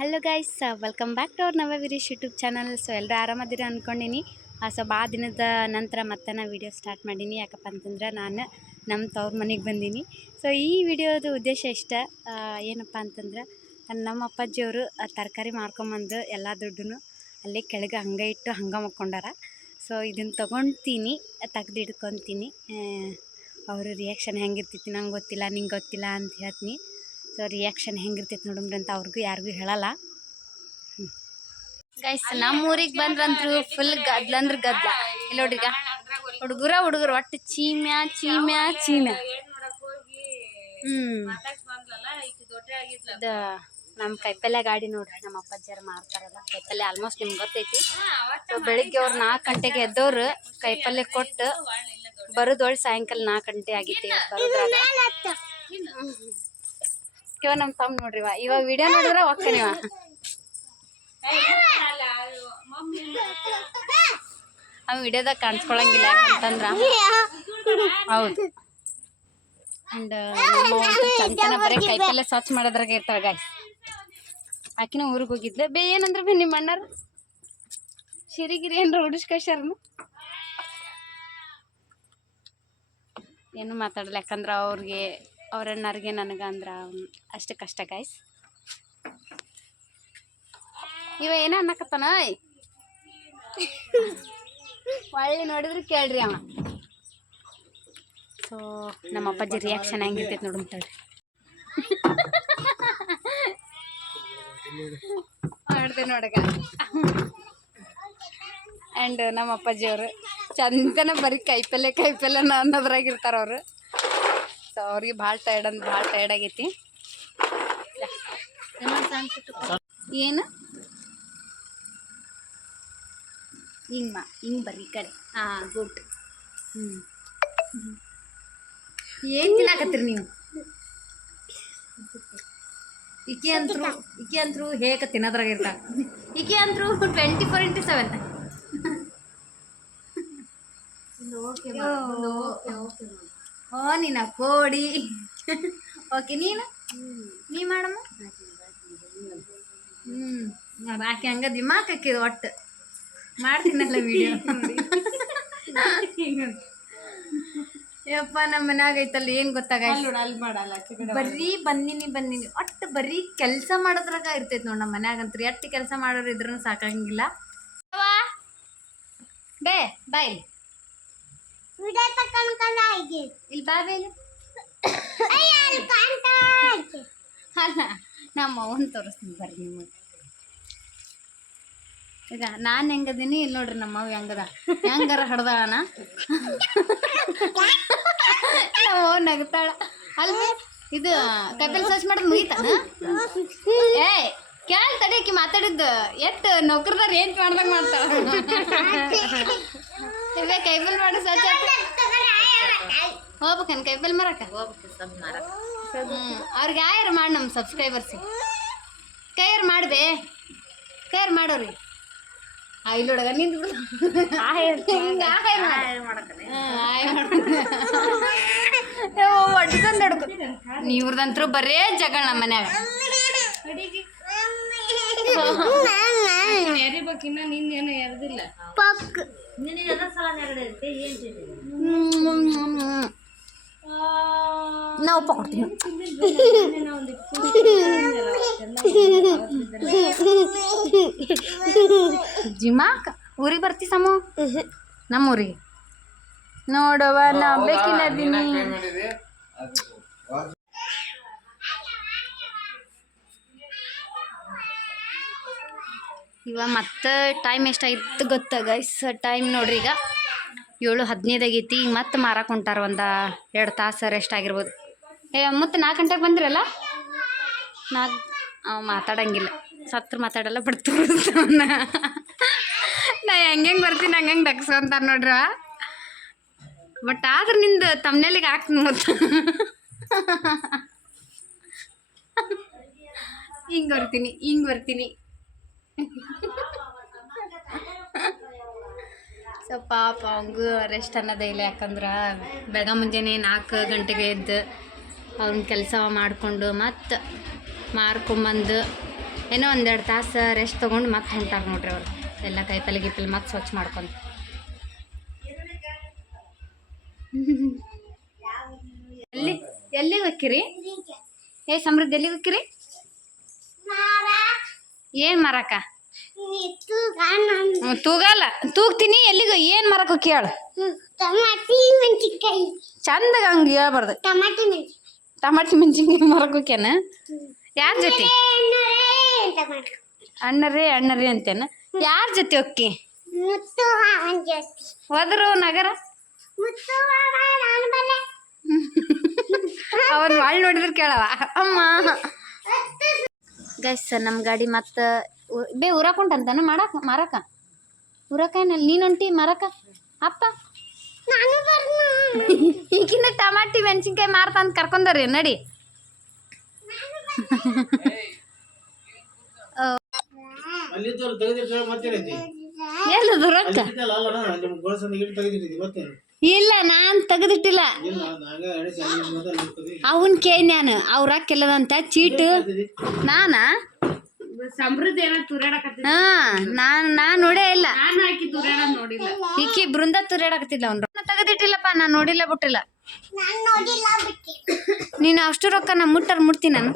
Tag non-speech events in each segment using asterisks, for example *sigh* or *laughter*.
Hello guys welcome back to ಅವ್ರ ನವ Veeresh YouTube channel so ಎಲ್ಲರೂ ಆರಾಮದಿರ ಅಂದ್ಕೊಂಡಿನಿ ಸೊ ಭಾಳ ದಿನದ ನಂತರ ಮತ್ತೆ ನಾನು ವೀಡಿಯೋ ಸ್ಟಾರ್ಟ್ ಮಾಡೀನಿ. ಯಾಕಪ್ಪ ಅಂತಂದ್ರೆ ನಾನು ನಮ್ಮ ತವ್ರ ಮನೆಗೆ ಬಂದೀನಿ. ಸೊ ಈ ವಿಡಿಯೋದ ಉದ್ದೇಶ ಇಷ್ಟ. ಏನಪ್ಪ ಅಂತಂದ್ರೆ ನಮ್ಮ ಅಪ್ಪಾಜಿಯವರು ತರಕಾರಿ ಮಾರ್ಕೊಂಬಂದು ಎಲ್ಲ ದುಡ್ಡು ಅಲ್ಲಿ ಕೆಳಗೆ ಹಂಗೆ ಇಟ್ಟು ಹಂಗೆ ಮಕ್ಕೊಂಡಾರ ಸೊ ಇದನ್ನು ತೊಗೊಳ್ತೀನಿ ತೆಗ್ದು ಅವ್ರ ರಿಯಾಕ್ಷನ್ ಹೆಂಗಿರ್ತೈತಿ ನಂಗೆ ಗೊತ್ತಿಲ್ಲ, ನಿಂಗೆ ಗೊತ್ತಿಲ್ಲ ಅಂತ ಹೇಳ್ತೀನಿ. ಸೊ ರಿಯಾಕ್ಷನ್ ಹೆಂಗಿರ್ತೈತೆ ನೋಡಮ್ರಿ ಅಂತ ಅವ್ರಿಗೂ ಯಾರಿಗೂ ಹೇಳಲ್ಲ. ಗೈಸ್ ನಮ್ಮ ಊರಿಗೆ ಬಂದ್ರಂದ್ರು ಫುಲ್ ಗದ್ಲ ಅಂದ್ರೆ ಗದ್ಲ. ಇಲ್ಲ ನೋಡ್ರಿ ಈಗ ಹುಡುಗರ ಹುಡುಗರು, ಒಟ್ಟು ಚೀಮ್ಯ, ಚೀಮ್ಯಾ, ಚೀಮ್ಯ. ಹ್ಮ್. ನಮ್ಮ ಕೈಪಲ್ಯ ಗಾಡಿ ನೋಡ್ರಿ, ನಮ್ಮ ಅಪ್ಪಾಜಿಯರು ಮಾರ್ತಾರಲ್ಲ ಕೈಪಲ್ಯ ಆಲ್ಮೋಸ್ಟ್ ನಿಮ್ಗೆ ಗೊತ್ತೈತಿ. ಬೆಳಿಗ್ಗೆ ಅವ್ರು ನಾಲ್ಕು ಗಂಟೆಗೆ ಎದ್ದವ್ರು ಕೈಪಲ್ಯ ಕೊಟ್ಟು ಬರೋದೊಳ್ ಸಾಯಂಕಾಲ ನಾಲ್ಕು ಗಂಟೆ ಆಗಿತ್ತು, ಬರೋದ್ರಾಗ. ಇವ ನಮ್ಮ ತಮ್ಮ ನೋಡ್ರಿ ಇವ ಇವಾಗ ವಿಡಿಯೋ ನೋಡಿದ್ರ ಹೋಗ್ತೇನೆ ಅವ ವಿಡಿಯೋದಾಗ ಕಾಣಿಸ್ಕೊಳಂಗಿಲ್ಲ ಅಂತಂದ್ರ ಹೌದು. ಅಂಡ್ ಚಂತನ ಬರೀ ಕೈಪಲ್ಲೆ ಸ್ವಚ್ಛ ಮಾಡೋದ್ರಾಗ ಇರ್ತಾರ ಗಾಯ್ಸ್ ಆಕಿನ ಊರಿಗೆ ಹೋಗಿದ್ಲೆ. ಬೇ, ಏನಂದ್ರ ಬೇ ನಿಮ್ಮ ಅಣ್ಣಾರ? ಸಿರಿಗಿರಿ ಏನ್ರ ಹುಡುಸ್ಕಶ್ಯಾರನು ಏನು ಮಾತಾಡಲ್ಲ ಯಾಕಂದ್ರೆ ಅವ್ರಿಗೆ ಅವ್ರ ಅಣ್ಣಾರಿಗೆ ನನಗೆ ಅಂದ್ರೆ ಅಷ್ಟು ಕಷ್ಟ ಗಾಯ್ಸ್ ಇವ ಏನ ಅನ್ನಕತ್ತಾನ? ಒಳ್ಳೆ ನೋಡಿದ್ರೆ ಕೇಳ್ರಿ ಅವ. ಸೊ ನಮ್ಮ ಅಪ್ಪಾಜಿ ರಿಯಾಕ್ಷನ್ ಹೆಂಗಿರ್ತೈತೆ ನೋಡಿ ತಡ್ರಿ ಮಾಡ್ದೆ ನೋಡಗ ಆ್ಯಂಡ್ ನಮ್ಮ ಅಪ್ಪಾಜಿಯವರು ಚಂದನ ಬರೀ ಕಾಯಿಪಲ್ಲೆ ಕಾಯಿಪಲ್ಲೆ ಅನ್ನೋದ್ರಾಗ ಇರ್ತಾರ ಅವರು. ಸೊ ಅವ್ರಿಗೆ ಭಾಳ ಟೈರ್ಡ್ ಅಂದ್ರೆ ಭಾಳ ಟೈರ್ಡ್ ಆಗೈತಿ. ಏನು? ಹಿಂಗ ಹಿಂಗ್ ಬರ್ರಿ ಈ ಕಡೆ. ಹಾಂ ಗುಡ್ ಹ್ಞೂ ಏನು ತಿನ್ನಾಕತ್ತೀರಿ ನೀವು? ಇಕೆ ಅಂತರು ಇಕೆ ಅಂತರು ಹೇಗೆ ತಿನ್ನೋದ್ರಾಗ ಇರ್ತಾಳ ಈಕೆ ಅಂತರು ಟ್ವೆಂಟಿ ಫೋರ್ ಇಂಟು ಸೆವೆನ್ ಓ ನಿನ್ನ ಕೋಡಿ. ಓಕೆ ನೀನು? ನೀ ಮಾಡಮ್ಮ? ಹ್ಞೂ ಆಕೆ ಹಂಗ ದಿಮಾಕ್ ಹಾಕಿದ ಒಟ್ಟು. ಮಾಡ್ತೀನಲ್ಲ ವಿಡಿಯೋ ಯಪ್ಪ ನಮ್ಮ ಮನ್ಯಾಗ ಐತಲ್ಲ ಏನು ಗೊತ್ತಾಗಲ್ಲ ಬರೀ ಬಂದಿನಿ ಬಂದಿನಿ ಒಟ್ಟು ಬರೀ ಕೆಲಸ ಮಾಡೋದ್ರಾಗ ಇರ್ತೈತಿ ನೋಡಿ ನಮ್ಮ ಮನ್ಯಾಗಂತ್ರಿ. ಎಷ್ಟು ಕೆಲಸ ಮಾಡೋರು ಇದ್ರೂ ಸಾಕಾಗಂಗಿಲ್ಲ ಅವ್ವ, ಬೇ ಬಾಯ್ ಇಲ್ಲಿ ಬಾ ಬೇಲಿ *coughs* ಅಲ್ಲ ನಮ್ಮ ಅವನ್ ತೋರಿಸ್ತೀನಿ ಬರ್ರಿ ನಿಮಗೆ. ಈಗ ನಾನು ಹೆಂಗದೀನಿ ಇಲ್ಲಿ ನೋಡ್ರಿ ನಮ್ಮ ಅವ್ ಹೆಂಗದ. ಹೆಂಗಾರ ಹಡ್ದಾಳನ. ನಮ್ಮ ಅವ್ವ ನಗ್ತಾಳ. ಅಲ್ವೇ ಇದು ಕೈಪಲ್ ಸರ್ಚ್ ಮಾಡಿದ್ ಮುಗಿತ ಏ ಕೇಳ ತಡಿಯಕ್ಕೆ ಮಾತಾಡಿದ್ದು. ಎಷ್ಟು ನೌಕರದಾರ ಏನ್ ಮಾಡ್ದಂಗ ಮಾಡ್ತಾಳ? ಇವೆ ಕೈಪಲ್ ಮಾಡಿ ಸಜ್ಜ ಹೋಗ್ಬೇಕನ್ ಕೈಪಲ್ ಮರಕ ಅವ್ರಿಗೆ ಯಾರು ಮಾಡಿ ನಮ್ಮ ಸಬ್ಸ್ಕ್ರೈಬರ್ಸ್ ಕೈಯರ್ ಮಾಡ್ಬೇ. ಕೈಯರ್ ಮಾಡೋರಿ. ಆ ಇಲ್ಲೊಳಗ ನಿಂತು ಬಿಡು. ಹೊಡ್ಕೊಂಡ್ ಹಿಡ್ಕೊ. ಇವ್ರದಂತ್ರು ಬರೇ ಜಗಳ ನಮ್ಮ ಮನ್ಯಾಗ. ಪಕ್ ನಾ ಉಪ್ಪ ಕೊಡ್ತೀನಿ ಜಿಮಾಕ್ ಊರಿಗೆ ಬರ್ತಿ ಸಮು ನಮ್ಮ ಊರಿಗೆ ನೋಡವ ನಾ ಬೇಕಿಲ್ಲದೀನಿ ಇವ ಮತ್ತೆ ಟೈಮ್ ಎಷ್ಟಾಗಿತ್ತು ಗೊತ್ತಾ ಗೈಸ್ ಟೈಮ್ ನೋಡ್ರಿ ಈಗ ಏಳು ಹದಿನೈದು ಆಗೈತಿ ಈಗ ಮತ್ತೆ ಮಾರಕ್ಕೆ ಹೊಂಟಾರ ಒಂದು ಎರಡು ತಾಸು ರೆಸ್ಟ್ ಆಗಿರ್ಬೋದು. ಏ, ಮತ್ತೆ ನಾಲ್ಕು ಗಂಟೆಗೆ ಬಂದಿರಲ್ಲ? ನಾಲ್ಕು ಮಾತಾಡಂಗಿಲ್ಲ. ಸತ್ರ ಮಾತಾಡಲ್ಲ ಬಿಡ್ತು ನಾ ಹೆಂಗೆ ಬರ್ತೀನಿ, ಹಂಗೆ ಡಗ್ಸ್ಕೊಂತಾರ ನೋಡ್ರ ಬಟ್ ಆದ್ರೆ ನಿಂದು ತಮ್ಮನೇಲಿಗೆ ಹಾಕ್ತೀನಿ ಮತ್ತೆ. ಹಿಂಗೆ ಬರ್ತೀನಿ ಹಿಂಗೆ ಬರ್ತೀನಿ. ಸೊ ಪಾಪ ಅವಂಗೂ ರೆಸ್ಟ್ ಅನ್ನೋದೇ ಇಲ್ಲ, ಯಾಕಂದ್ರೆ ಬೆಳಗ್ಗೆ ಮುಂಜಾನೆ ನಾಲ್ಕು ಗಂಟೆಗೆ ಎದ್ದು ಅವ್ನ ಕೆಲಸ ಮಾಡಿಕೊಂಡು ಮತ್ತು ಮಾರ್ಕೊಂಬಂದು ಏನೋ ಒಂದೆರಡು ತಾಸು ರೆಸ್ಟ್ ತೊಗೊಂಡು ಮತ್ತೆ ಹೊಂಟಾರ ನೋಡ್ರಿ ಅವ್ರು. ಎಲ್ಲ ಕೈಪಲ್ಲೆ ಗಿಪ್ಪಲ್ಲಿ ಮತ್ತೆ ಸ್ವಚ್ಛ ಮಾಡ್ಕೊಂಡು. ಎಲ್ಲಿ, ಎಲ್ಲಿಗೆ ಹೋಕ್ಕಿರಿ? ಏ, ಸಮೃದ್ಧಿ ಎಲ್ಲಿಗೆ ಹೋಕ್ಕಿರಿ? ಏನು ಮರಕ ತೂಗಲ್ಲ. ತೂಗ್ತೀನಿ. ಎಲ್ಲಿಗ ಏನು ಮರಕ ಕೇಳು. ಚಂದಾಗ ಹಂಗೆ ಹೇಳ್ಬಾರ್ದು. ಟಮಾಟಿ ಮೆಣಸಿನ್ಕಾಯಿ. ಮರಕೋಕೇನ ಯಾರ ಜೊತೆ? ಅಣ್ಣರೇ ಅಣ್ಣರೇ ಅಂತೇನ? ಯಾರ ಜೊತೆ ಜೊತೆ. ಹೋದ್ರು ನಗರ? ಅವನ್ ಒಳ್ ನೋಡಿದ್ರೆ ಕೇಳವ. ಅಮ್ಮ. ಗೈಸ್ ನಮ್ಮ ಗಾಡಿ ಮತ್ತೆ ಬೇ ಊರಾಕೊಂಟಂತಾನ ಮಾಡಾಕ ಮಾರಕ. ಉರಕ ಏನಲ್ಲಿ ನೀನು ಹೊಂಟಿ ಮಾರಕ. ಅಪ್ಪ. ನಾನು ಬರ್ನ? ಈಗಿನ ಟಮಾಟಿ ಮೆಣಸಿನ್ಕಾಯಿ ಮಾರತ ಅಂತ ಕರ್ಕೊಂಡರಿ ನಡಿ. ಎಲ್ಲ ತೆಗೆದಿಟ್ಟು ಇಲ್ಲ ನಾನು ತೆಗೆದಿಟ್ಟಿಲ್ಲ. ಅವನ್ ಕೇಳಿ ನಾನು ಅವ್ರ ಕೆಲವಂತ ಚೀಟ್. ನಾನಾ? ಸಮೃದ್ಧಿ ಏನೋ ತುರ್ಯಾಡಕತ್ತಿದ್ ಹಾ ನಾನ್ ನಾನ್ ನೋಡೇ ಇಲ್ಲ. ನಾನು ನೋಡಿಲ್ಲ. ಈಕಿ ಬೃಂದ ತುರ್ಯಾಡಕತ್ತಿದ್ಲ ಅವ್ನು ತೆಗೆದಿಟ್ಟಿಲ್ಲಪ್ಪ ನಾನು ನೋಡಿಲ್ಲ ಬಿಟ್ಟಿಲ್ಲ. ನಾನು ನೋಡಿಲ್ಲ ಬಿಟ್ಟಿ. ನೀನು ಅಷ್ಟು ರೊಕ್ಕ ನಾ ಮುಟ್ಟರ್ ಮುಟ್ತೀನಿ ನಾನು.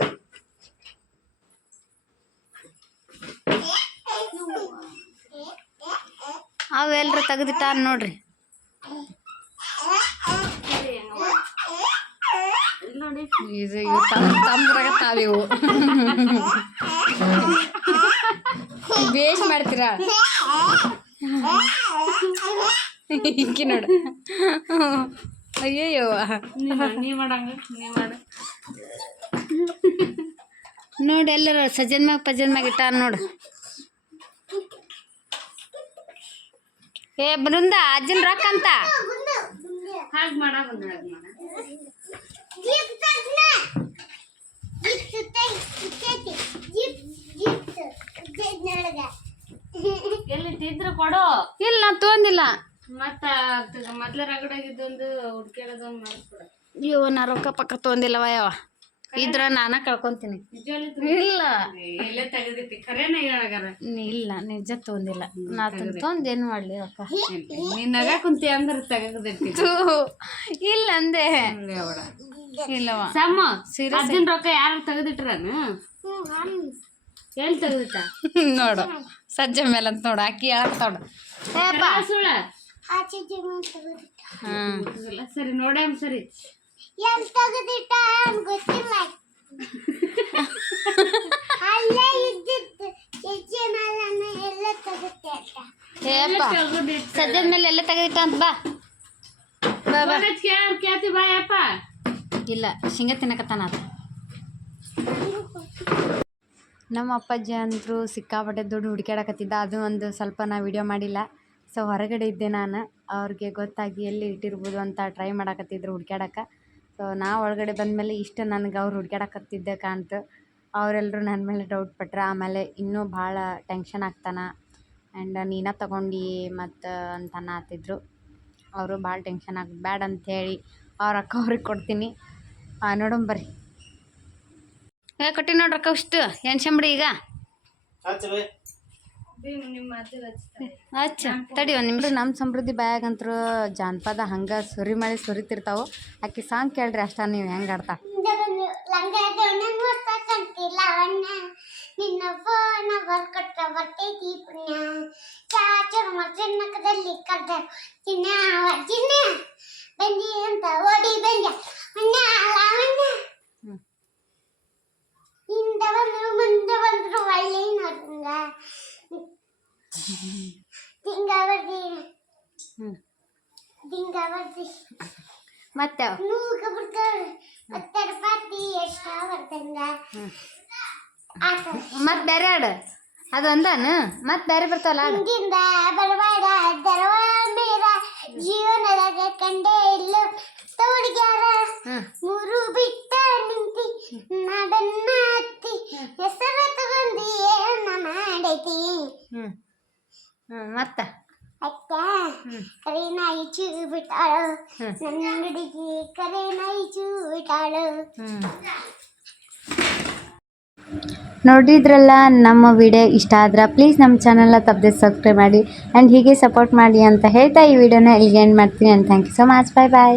ಅವು ತೆಗೆದಿಟ್ಟ ತೆಗೆದಿಟ್ಟಾರ ನೋಡ್ರಿ. ಇದು ಇವು ಬೇಷ್ ಮಾಡ್ತೀರಾ ಹಿಂಗೆ ನೋಡು ಅಯ್ಯಯ್ಯೋ ನೀ ಮಾಡಂಗ ನೀ ಮಾಡ ನೋಡಿ ಎಲ್ಲರ ಸಜ್ಜನ್ ಮ್ಯಾಗ ಪಜನ್ ಮ್ಯಾಗ ಇಟ್ಟಾರ ನೋಡು ಏ ಬೃಂದ ಅಜ್ಜನ್ ರೊಕ್ಕ ಅಂತ ಹಾಗೆ ಮಾಡ ಹಾಗೆ ಕೊಡು. ಇಲ್ಲ ನಾ ತೊಗೊಂದಿಲ್ಲ ಮತ್ತ ಮೊದ್ಲ ರಗಡಾಗಿದ್ದೊಂದು ಹುಡ್ಕ್ಯಾಡದೊಂದು ಮಾಡಿಸ್ಕೊಡ ಇವ ನಾ ರೊಕ್ಕ ಪಕ್ಕ ತೊಗೊಂದಿಲ್ಲವ ಯಾವ ಇದ್ರ ನಾನ ಕಳ್ಕೊಂತೀನಿ. ಇಲ್ಲ. ಎಲ್ಲೇ ಇಲ್ಲ ನಿಜ ತೊಂದಿಲ್ಲ ನಾ ತೊಗೊಂಡು ಏನ್ ಮಾಡ್ಲಿ ಅಕ್ಕ? ಕುಂತಿ ಅಂದ್ರೆ ತೆಗೆದಿಟ್ಟಿ ಇಲ್ಲ ಅಂದೆ. ಇಲ್ಲವ ಸಮ್ಮ ಅಜ್ಜನ್ ರೊಕ್ಕ ಯಾರು ತೆಗೆದಿಟ್ರ ಎಲ್ಲಿ ತೆಗೆದಿಟ್ಟ ನೋಡು ಸಜ್ಜೆ ಮೇಲೆ ಅಂತ ನೋಡು ಅಕ್ಕಿ ಯಾರು ತೋಡ ಸುಳ್ಳ. ಸರಿ ನೋಡ್ಯಾಮ್ ಸರಿ. ಎಲ್ ತೆಗೆದಿಟ್ಟ ಅಂತ ಗೊತ್ತಿಲ್ಲ ಅಲ್ಲೇ ಇದ್ದಿದ್ದು ಯಜಮಾನ ಎಲ್ಲ ತೆಗೆದಿಟ್ಟ ಸದ್ಯದ ಮೇಲೆ ಎಲ್ಲ ತೆಗೆದಿಟ್ಟ ಅಂತ ಬಾ. ಬಾ ಬಾ. ಕೇಳ್ತಿ ಬಾಯಪ್ಪ ಇಲ್ಲ ಶೇಂಗಾ ತಿನ್ನಕತ್ತಾನ ನಮ್ಮ ಅಪ್ಪಾಜಿ ಅಂದರು ಸಿಕ್ಕಾಪಟ್ಟೆ ದುಡ್ಡು ಹುಡುಕ್ಯಾಡಕತ್ತಿದ್ದ. ಅದು ಒಂದು ಸ್ವಲ್ಪ ನಾ ವಿಡಿಯೋ ಮಾಡಿಲ್ಲ. ಸೊ ಹೊರಗಡೆ ಇದ್ದೆ ನಾನು. ಅವ್ರಿಗೆ ಗೊತ್ತಾಗಿ ಎಲ್ಲಿ ಇಟ್ಟಿರ್ಬೋದು ಅಂತ ಟ್ರೈ ಮಾಡಕತ್ತಿದ್ರು ಹುಡ್ಕ್ಯಾಡಕ್ಕೆ ಸೊ ನಾ ಒಳಗಡೆ ಬಂದಮೇಲೆ ಇಷ್ಟು ನನಗೆ ಅವ್ರು ಹುಡ್ಕ್ಯಾಡಕತ್ತಿದ್ದೆ ಕಾಣ್ತು. ಅವರೆಲ್ಲರೂ ನನ್ನ ಮೇಲೆ ಡೌಟ್ ಪಟ್ರೆ. ಆಮೇಲೆ ಇನ್ನೂ ಭಾಳ ಟೆನ್ಷನ್ ಆಗ್ತಾನ. ಆ್ಯಂಡ್ ನೀನ ತಗೊಂಡು ಮತ್ತು ಅಂತ ಅನ್ನತ್ತಿದ್ರು ಅವರು ಭಾಳ ಟೆನ್ಷನ್ ಆಗ ಬ್ಯಾಡ ಅಂಥೇಳಿ ಅವ್ರ ಅಕ್ಕ ಅವ್ರಿಗೆ ಕೊಡ್ತೀನಿ. ನೋಡೋಣ ಬರ್ರಿ. ಏ ಕೊಟ್ಟಿ ನೋಡ್ರಿ ಅಕ್ಕ ಇಷ್ಟು. ಎಣ್ಸಂಬಿಡಿ ಈಗ? ಅಚ್ಚ ತಡಿ ಒಂದು ನಿಮಿಷ. ನಮ್ಮ ಸಮೃದ್ಧಿ ಬ್ಯಾಗಂತರೂ ಜಾನಪದ ಹಂಗೆ ಸುರಿ ಮಳೆ ಸುರಿತಿರ್ತಾವೆ. ಆಕೆ ಸಾಂಗ್ ಕೇಳ್ರಿ ಅಷ್ಟ ನೀವು ಹೆಂಗೆ ಆಡ್ತಾ ಲಂಗ ನೋಡ್ತಕ್ಕಂತಿಲ್ಲ ಅವನ್ನ ನಿನ್ನ ಫೋನ ಬರ್ಕೊಟ್ಟ ಬರ್ತೈತಿ ಪುಣ್ಯ ಚಾಚುರ್ ಮಸನ್ನಕದಲ್ಲಿ ಕರ್ದ ಚಿನ್ನ ಚಿನ್ನ ಬಂದಿ ಅಂತ ಓಡಿ ಬಂದ ಅಣ್ಣ ಲಾವಣ್ಣ ಹ್ಮ್. ಹಿಂದ ಬಂದ್ರು ಮುಂದೆ ಬಂದ್ರು ಒಳ್ಳೆ ನೋಡ್ರಂಗ ದಿಂಗ ಬರ್ದಿ ಹ್ಞೂ ದಿಂಗ ಬರ್ದಿ ಮತ್ತೆ ನೂಕ ಬರ್ತಾವೆ ಒತ್ತಡ ಪಾತಿ ಎಷ್ಟ ಬರ್ತಂಗ ಆತ ಮತ್ತೆ ಬೇರೆ ಹಾಡು ಅದು ಒಂದಾನು ಮತ್ತೆ ಬೇರೆ ಬರ್ತಾವಲ್ಲ ಹಾಡು ಹಿಂದಿಂದ ಬರಬೇಡ ದರವ ಮೇರ ಜೀವನದಾಗ ಕಂಡೇ ಇಲ್ಲ ತೋಡಿಗ್ಯಾರ ಹ್ಞೂ ಮೂರು ಬಿಟ್ಟ ನಿಂತಿ ನಾಡನ್ನ ಹತ್ತಿ ಹೆಸರ ತಗೊಂಡಿ ಏನ ಮಾಡೈತಿ ಹ್ಞೂ ಹ್ಞೂ ಮತ್ತೆ ಅಕ್ಕ ಕರೆ ನಾಯಿ ಚೂ ಬಿಟ್ಟಾಳು ಹ್ಮ್. ನನ್ನ ಹುಡುಗಿ ಕರೆ ನಾಯಿ ಚೂ ಬಿಟ್ಟಾಳು ಹ್ಞೂ ನೋಡಿದ್ರಲ್ಲ, ನಮ್ಮ ವಿಡಿಯೋ ಇಷ್ಟ ಆದ್ರೆ ಪ್ಲೀಸ್ ನಮ್ಮ ಚಾನಲ್ನ ತಪ್ಪದೆ ಸಬ್ಸ್ಕ್ರೈಬ್ ಮಾಡಿ ಆ್ಯಂಡ್ ಹೀಗೆ ಸಪೋರ್ಟ್ ಮಾಡಿ ಅಂತ ಹೇಳ್ತಾ ಈ ವಿಡಿಯೋನ ಇಲ್ಲಿಗೆ ಎಂಡ್ ಮಾಡ್ತೀನಿ and thank you so much bye bye